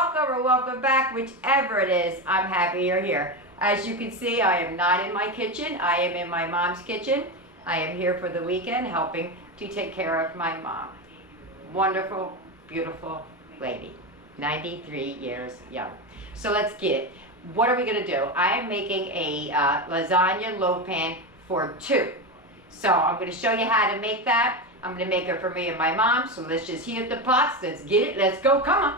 welcome or welcome back, whichever it is. I'm happy you're here. As you can see, I am not in my kitchen. I am in my mom's kitchen. I am here for the weekend helping to take care of my mom. Wonderful, beautiful lady, 93 years young. So let's get it. What are we gonna do? I am making a lasagna loaf pan for two. So I'm gonna show you how to make that. I'm gonna make it for me and my mom. So let's just heat up the pots. Let's get it. Let's go. Come on.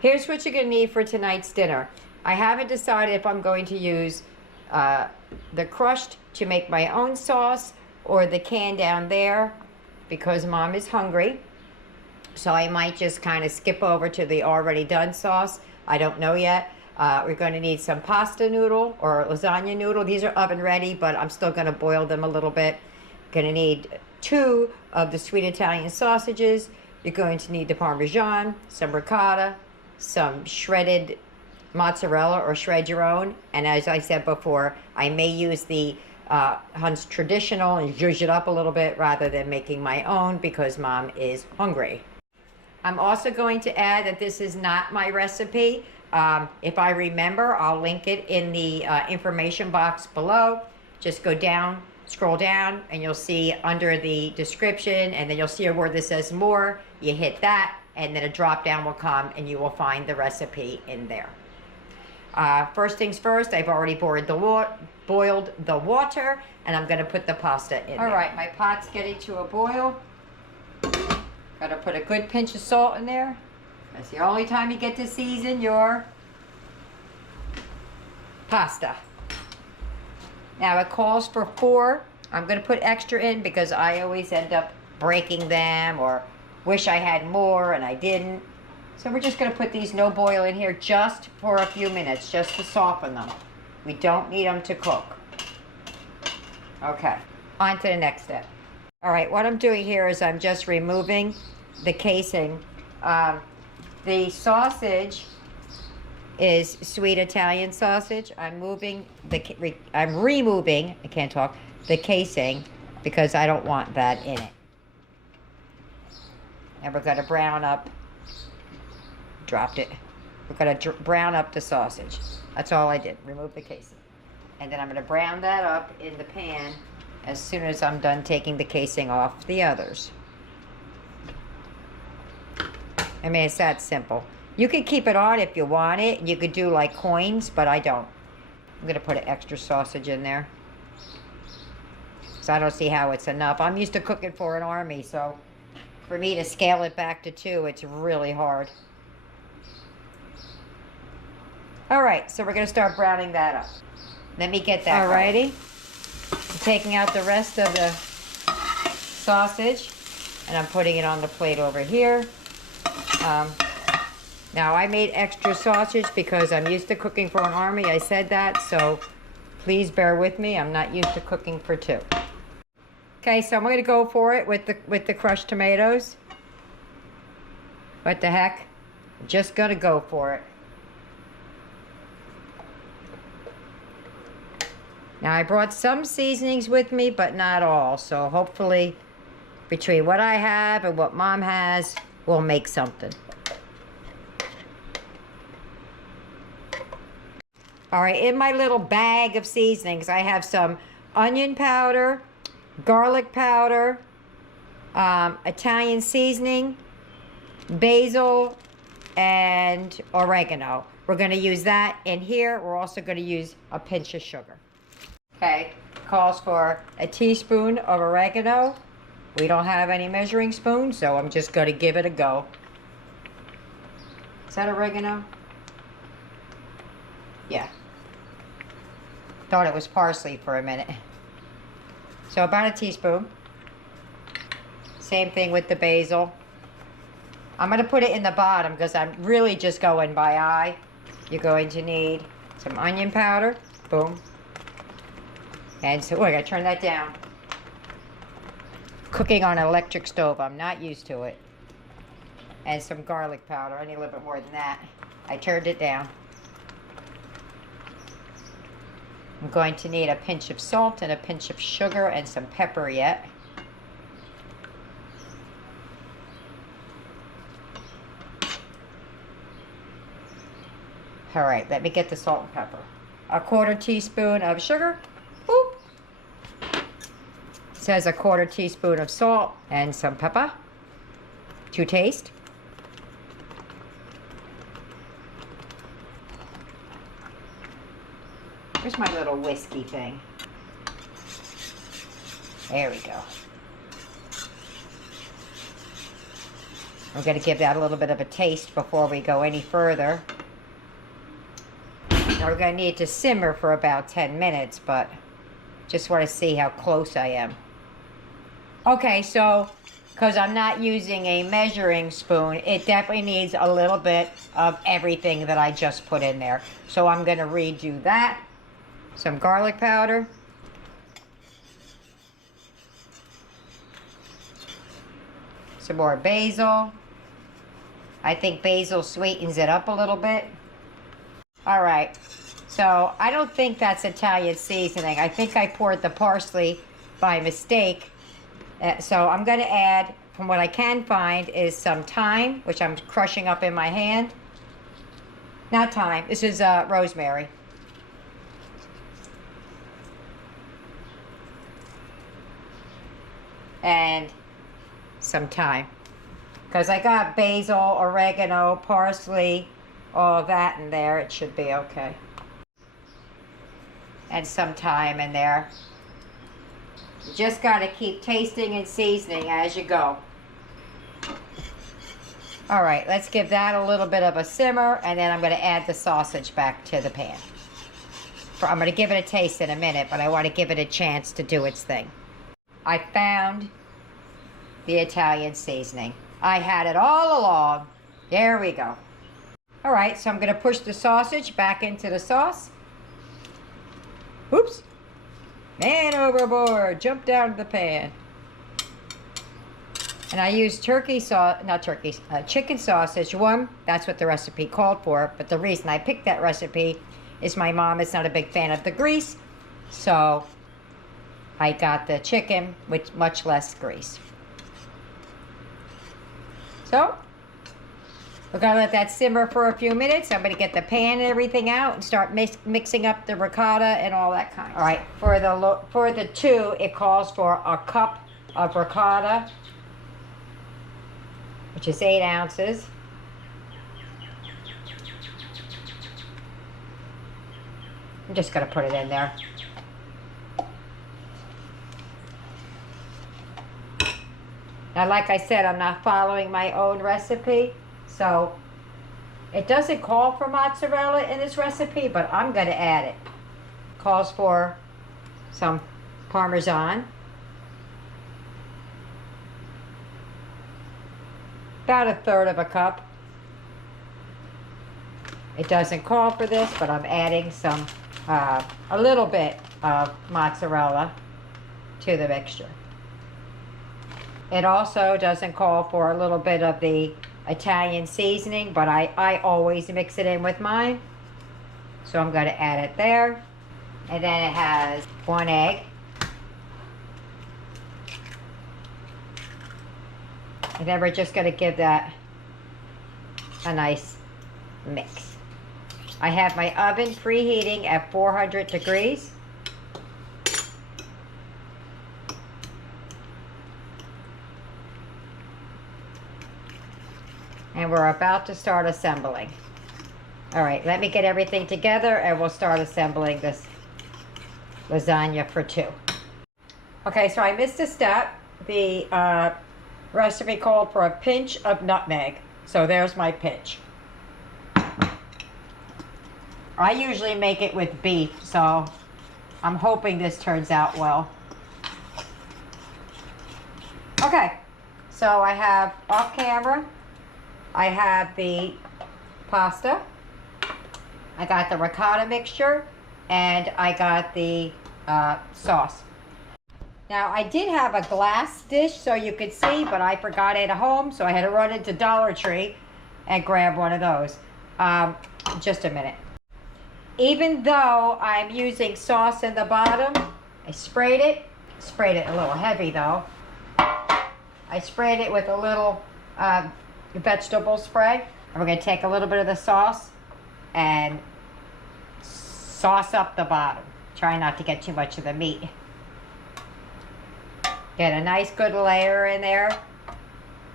Here's what you're gonna need for tonight's dinner. I haven't decided if I'm going to use the crushed to make my own sauce or the can down there because mom is hungry. So I might just kind of skip over to the already done sauce. I don't know yet. We're going to need some pasta noodle or lasagna noodle. These are oven ready, but I'm still going to boil them a little bit. Going to need 2 of the sweet Italian sausages. You're going to need the Parmesan, some ricotta, some shredded mozzarella or shred your own. And as I said before, I may use the Hunt's traditional and zhuzh it up a little bit rather than making my own because mom is hungry. I'm also going to add that this is not my recipe. If I remember, I'll link it in the information box below. Just go down, scroll down, and you'll see under the description, and then you'll see a word that says more. You hit that, and then a drop down will come, and you will find the recipe in there. First things first, I've already boiled the water, and I'm gonna put the pasta in there. All right, my pot's getting to a boil. Gotta put a good pinch of salt in there. That's the only time you get to season your pasta. Now it calls for 4. I'm gonna put extra in because I always end up breaking them or wish I had more and I didn't. So we're just gonna put these no boil in here just for a few minutes, just to soften them. We don't need them to cook. Okay, on to the next step. All right, what I'm doing here is I'm just removing the casing. The sausage is sweet Italian sausage. I'm removing, I can't talk, the casing because I don't want that in it. And we're gonna brown up, dropped it. We're gonna brown up the sausage. That's all I did, remove the casing. And then I'm gonna brown that up in the pan as soon as I'm done taking the casing off the others. I mean, it's that simple. You could keep it on if you want it. You could do like coins, but I don't. I'm gonna put an extra sausage in there. So I don't see how it's enough. I'm used to cooking for an army, so for me to scale it back to 2, it's really hard. All right, so we're gonna start browning that up. Let me get that. Alrighty. I'm taking out the rest of the sausage and I'm putting it on the plate over here. Now I made extra sausage because I'm used to cooking for an army. I said that, so please bear with me. I'm not used to cooking for 2. Okay, so I'm going to go for it with the crushed tomatoes. What the heck? I'm just going to go for it. Now I brought some seasonings with me, but not all. So hopefully between what I have and what mom has, we'll make something. All right, in my little bag of seasonings, I have some onion powder, garlic powder, Italian seasoning, basil, and oregano. We're gonna use that in here. We're also gonna use a pinch of sugar. Okay, calls for a teaspoon of oregano. We don't have any measuring spoon, so I'm just gonna give it a go. Is that oregano? Yeah. Thought it was parsley for a minute. So about a teaspoon. Same thing with the basil. I'm gonna put it in the bottom because I'm really just going by eye. You're going to need some onion powder. Boom. And so, I gotta turn that down. Cooking on an electric stove, I'm not used to it. And some garlic powder. I need a little bit more than that. I turned it down. I'm going to need a pinch of salt and a pinch of sugar and some pepper yet. All right, let me get the salt and pepper. A 1/4 teaspoon of sugar. Boop. It says a 1/4 teaspoon of salt and some pepper to taste. Where's my little whiskey thing? There we go. I'm going to give that a little bit of a taste before we go any further. Now we're going to need to simmer for about 10 minutes, but just want to see how close I am. Okay, so because I'm not using a measuring spoon, it definitely needs a little bit of everything that I just put in there. So I'm going to redo that. Some garlic powder. Some more basil. I think basil sweetens it up a little bit. All right, so I don't think that's Italian seasoning. I think I poured the parsley by mistake. So I'm going to add, from what I can find, is some thyme, which I'm crushing up in my hand. Not thyme, this is rosemary. And some thyme. Because I got basil, oregano, parsley, all of that in there. It should be okay. And some thyme in there. You just got to keep tasting and seasoning as you go. All right, let's give that a little bit of a simmer, and then I'm going to add the sausage back to the pan. I'm going to give it a taste in a minute, but I want to give it a chance to do its thing. I found the Italian seasoning. I had it all along. There we go. All right, so I'm going to push the sausage back into the sauce. Oops. Man overboard. Jump down to the pan. And I used chicken sausage. One, that's what the recipe called for. But the reason I picked that recipe is my mom is not a big fan of the grease. So I got the chicken with much less grease. So we're going to let that simmer for a few minutes. I'm going to get the pan and everything out and start mixing up the ricotta and all that kind of stuff. All right, for the two, it calls for a cup of ricotta, which is 8 ounces. I'm just going to put it in there. Now, like I said, I'm not following my own recipe, so it doesn't call for mozzarella in this recipe, but I'm going to add it. Calls for some Parmesan. About 1/3 of a cup. It doesn't call for this, but I'm adding some, a little bit of mozzarella to the mixture. It also doesn't call for a little bit of the Italian seasoning, but I always mix it in with mine. So I'm going to add it there. And then it has 1 egg. And then we're just going to give that a nice mix. I have my oven preheating at 400 degrees. And we're about to start assembling. All right, let me get everything together and we'll start assembling this lasagna for 2. Okay, so I missed a step. The recipe called for a pinch of nutmeg. So there's my pinch. I usually make it with beef, so I'm hoping this turns out well. Okay, so I have off camera, I have the pasta, I got the ricotta mixture, and I got the sauce. Now, I did have a glass dish so you could see, but I forgot it at home, so I had to run into Dollar Tree and grab one of those. Just a minute. Even though I'm using sauce in the bottom, I sprayed it a little heavy though. I sprayed it with a little vegetable spray. And we're going to take a little bit of the sauce and sauce up the bottom. Try not to get too much of the meat. Get a nice good layer in there.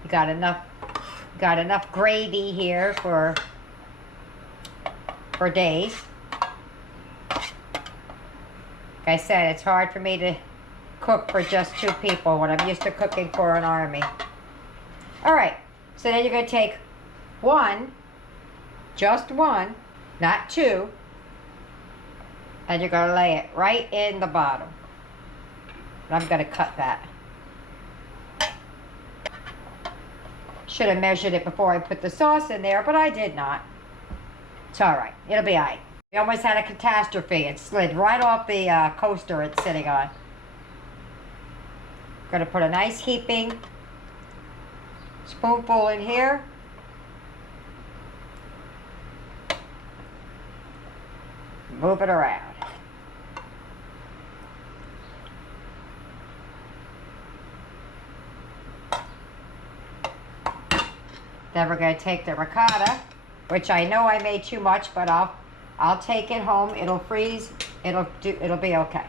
You got enough gravy here for days. Like I said, it's hard for me to cook for just 2 people when I'm used to cooking for an army. All right, so then you're going to take just one, not 2, and you're going to lay it right in the bottom. And I'm going to cut that. Should have measured it before I put the sauce in there, but I did not. It's all right. It'll be all right. We almost had a catastrophe. It slid right off the coaster it's sitting on. Going to put a nice heaping spoonful in here. Move it around. Then we're going to take the ricotta, which I know I made too much, but I'll take it home. It'll freeze. It'll be okay.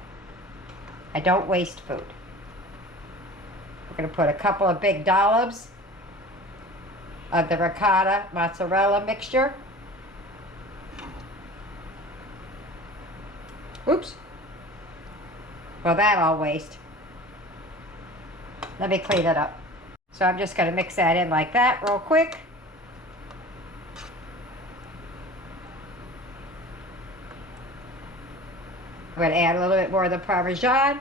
I don't waste food. We're going to put a couple of big dollops of the ricotta mozzarella mixture. Oops. Well, that I'll waste. Let me clean it up. So I'm just going to mix that in like that real quick. I'm going to add a little bit more of the Parmesan.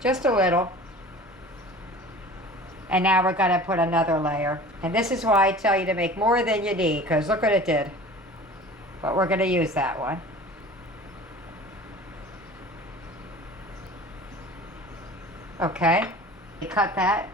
Just a little. And now we're going to put another layer. And this is why I tell you to make more than you need, because look what it did. But we're going to use that one. Okay. You cut that.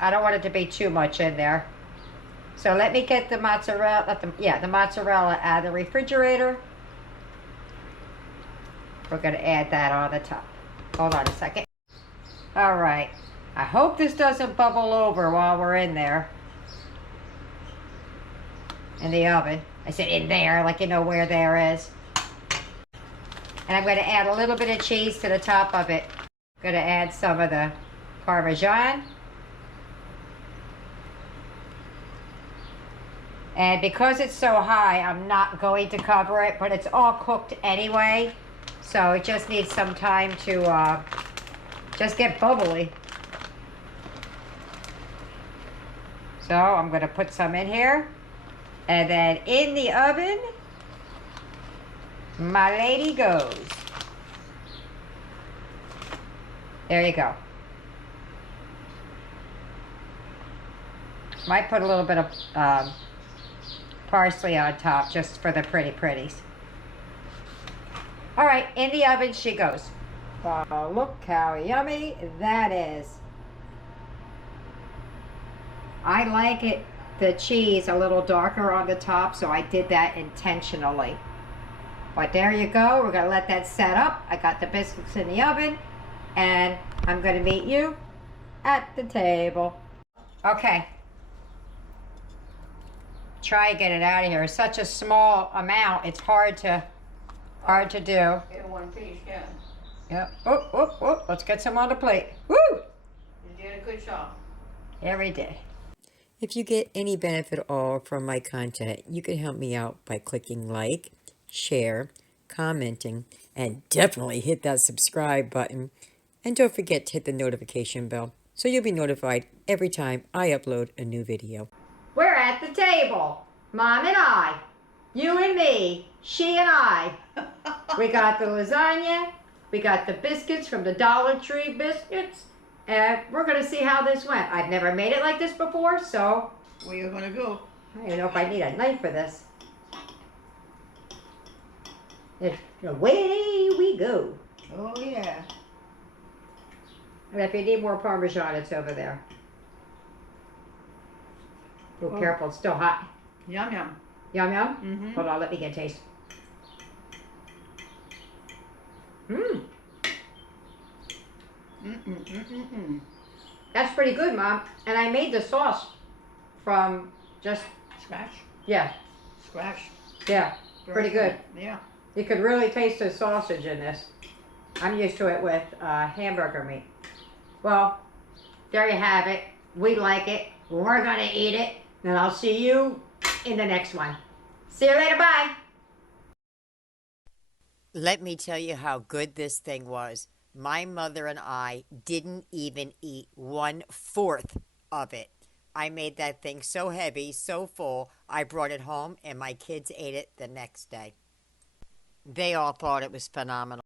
I don't want it to be too much in there. So let me get the mozzarella, the mozzarella out of the refrigerator. We're going to add that on the top. Hold on a second. All right. I hope this doesn't bubble over while we're in there. In the oven. I said in there, like you know where there is. And I'm going to add a little bit of cheese to the top of it. I'm going to add some of the Parmesan. And because it's so high, I'm not going to cover it, but it's all cooked anyway. So it just needs some time to just get bubbly. So I'm going to put some in here. And then in the oven, my lady goes. There you go. Might put a little bit of parsley on top just for the pretties. All right, in the oven she goes. Oh, look how yummy that is. I like it, the cheese a little darker on the top, so I did that intentionally. But there you go. We're going to let that set up. I got the biscuits in the oven, and I'm going to meet you at the table. Okay. Try and get it out of here. It's such a small amount. It's hard to do. Get one piece done. Yep. Oh. Let's get some on the plate. Woo! You did a good job. Every day. If you get any benefit at all from my content, you can help me out by clicking like, share, commenting, and definitely hit that subscribe button. And don't forget to hit the notification bell so you'll be notified every time I upload a new video. We're at the table. Mom and I. You and me. She and I. We got the lasagna. We got the biscuits from the Dollar Tree biscuits. And we're going to see how this went. I've never made it like this before, so Where you gonna go? I don't even know if I need a knife for this. Away we go. Oh yeah. And if you need more Parmesan, it's over there. Oh, Oh. careful, it's still hot. Yum yum. Yum yum? Mm-hmm. Hold on, let me get a taste. Mmm, Mm-mm-mm-mm-mm. that's pretty good, Mom. And I made the sauce from just, Scratch. yeah, Scratch. yeah, Very pretty good. Yeah. You could really taste the sausage in this. I'm used to it with hamburger meat. Well, there you have it. We like it. We're gonna eat it. And I'll see you in the next one. See you later, bye. Let me tell you how good this thing was. My mother and I didn't even eat 1/4 of it. I made that thing so heavy, so full, I brought it home and my kids ate it the next day. They all thought it was phenomenal.